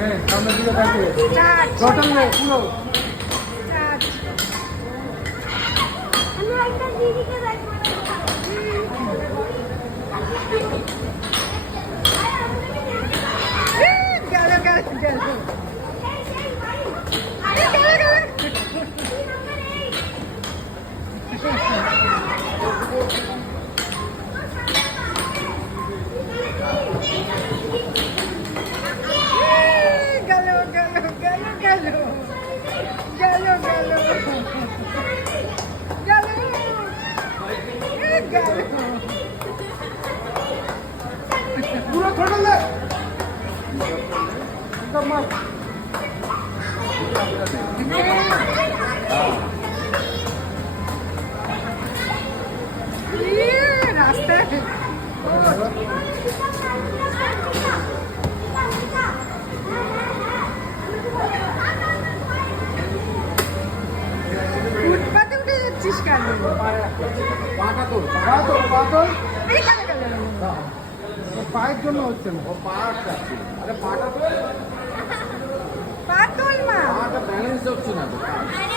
হ্যাঁ সামনের দিকে তাকিয়ে চার টোটাল নেই পুরো চার আমি একটা দিদিকে দেখবো গেল গেল গেল গেল গেল গেল গেল গেল গেল গেল গেল পুরো টোটাল নেই একদম মার রাস্তায় ফুটপাতে উঠে যাচ্ছিস কেন পাটা তোল পা তোল পা তোল এই গেল গেল ও পায়ের জন্য হচ্ছে না ও পা আটকাচ্ছে আরে পাটা তোল পা তোল মা পাটা ব্যালেন্স হচ্ছে না তো